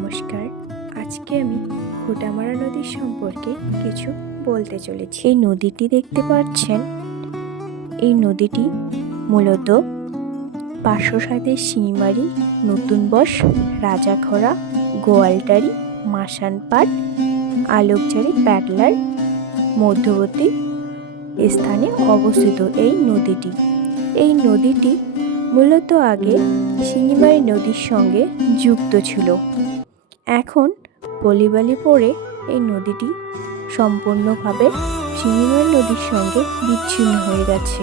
নমস্কার। আজকে আমি খোটামারা নদীর সম্পর্কে কিছু বলতে চলেছি। এই নদীটি দেখতে পাচ্ছেন, এই নদীটি মূলত পার্শ্বসাদের শিঙিমারি, নতুনবশ, রাজাখরা, গোয়ালটারি, মাসানপাট, আলোকচারি, প্যাটলার মধ্যবর্তী স্থানে অবস্থিত। এই নদীটি মূলত আগে শিঙিমারি নদীর সঙ্গে যুক্ত ছিল। এখন পলিবালি পড়ে এই নদীটি সম্পূর্ণভাবে শিঙিমারি নদীর সঙ্গে বিচ্ছিন্ন হয়ে গেছে।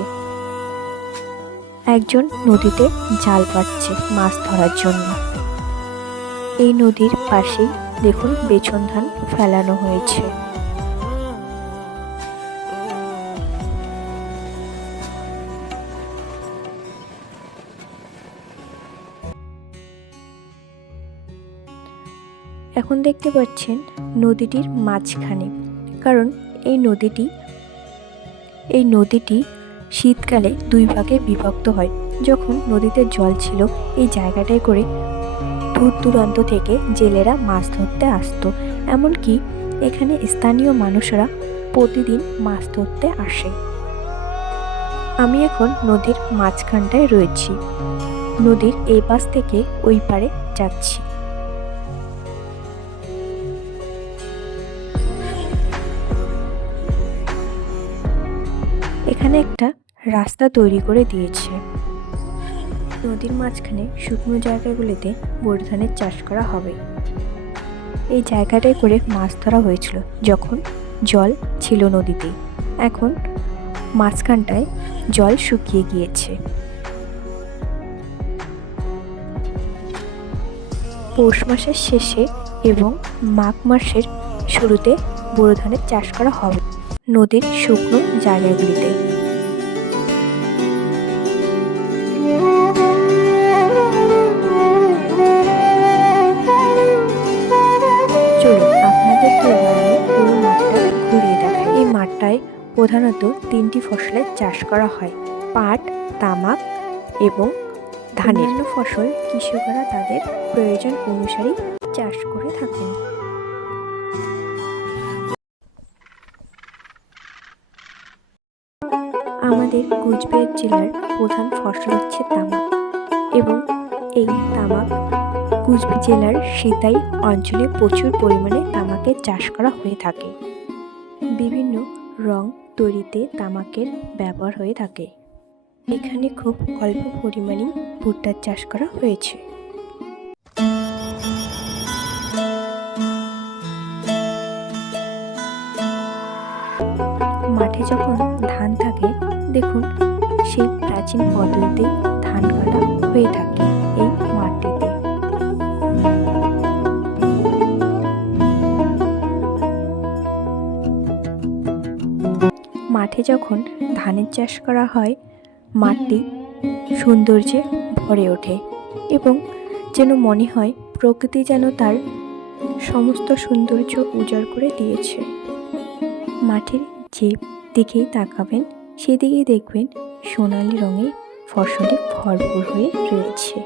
একজন নদীতে জাল পাতছে মাছ ধরার জন্য। এই নদীর পাশেই দেখুন বেছন ধান ফেলানো হয়েছে। এখন দেখতে পাচ্ছেন নদীটির মাঝখানে, কারণ এই নদীটি শীতকালে দুই ভাগে বিভক্ত হয়। যখন নদীতে জল ছিল, এই জায়গাটায় করে দূর দূরান্ত থেকে জেলেরা মাছ ধরতে আসতো। এমনকি এখানে স্থানীয় মানুষরা প্রতিদিন মাছ ধরতে আসে। আমি এখন নদীর মাঝখানটায় রয়েছি, নদীর এই পাশ থেকে ওই পারে যাচ্ছি। এখানে একটা রাস্তা তৈরি করে দিয়েছে। নদীর মাঝখানে শুকনো জায়গাগুলিতে বোরো ধানের চাষ করা হবে। এই জায়গাটায় করে মাছ ধরা হয়েছিল যখন জল ছিল নদীতে। এখন মাঝখানটায় জল শুকিয়ে গিয়েছে। পৌষ মাসের শেষে এবং মাঘ মাসের শুরুতে বোরো ধানের চাষ করা হবে নদীর শুকনো জায়গাগুলিতে। চলুন আপনাদেরকে পুরো মাঠটা ঘুরিয়ে দেখাই। এই মাঠটায় প্রধানত 3টি ফসলের চাষ করা হয়: পাট, তামাক এবং ধানের। ফসল কৃষকরা তাদের প্রয়োজন অনুসারে চাষ করে থাকেন। আমাদের কোচবিহার জেলার প্রধান ফসল হচ্ছে তামাক, এবং এই তামাক কোচবিহার জেলার সিতাই অঞ্চলে প্রচুর পরিমাণে তামাকের চাষ করা হয়ে থাকে। বিভিন্ন রং তৈরিতে তামাকের ব্যবহার হয়ে থাকে। এখানে খুব অল্প পরিমাণে ভুট্টার চাষ করা হয়েছে। মাঠে যখন ধান থাকে, দেখুন সেই প্রাচীন পদ্ধতিতে ধান কাটা হয়ে থাকে এই মাটিতে। মাঠে যখন ধানের চাষ করা হয়, মাটি সৌন্দর্যে ভরে ওঠে এবং যেন মনে হয় প্রকৃতি যেন তার সমস্ত সৌন্দর্য উজাড় করে দিয়েছে। মাঠের যে দিকেই তাকাবেন, সেদিকেই দেখবেন সোনালি রঙের ফসলে ভরপুর হয়ে রয়েছে।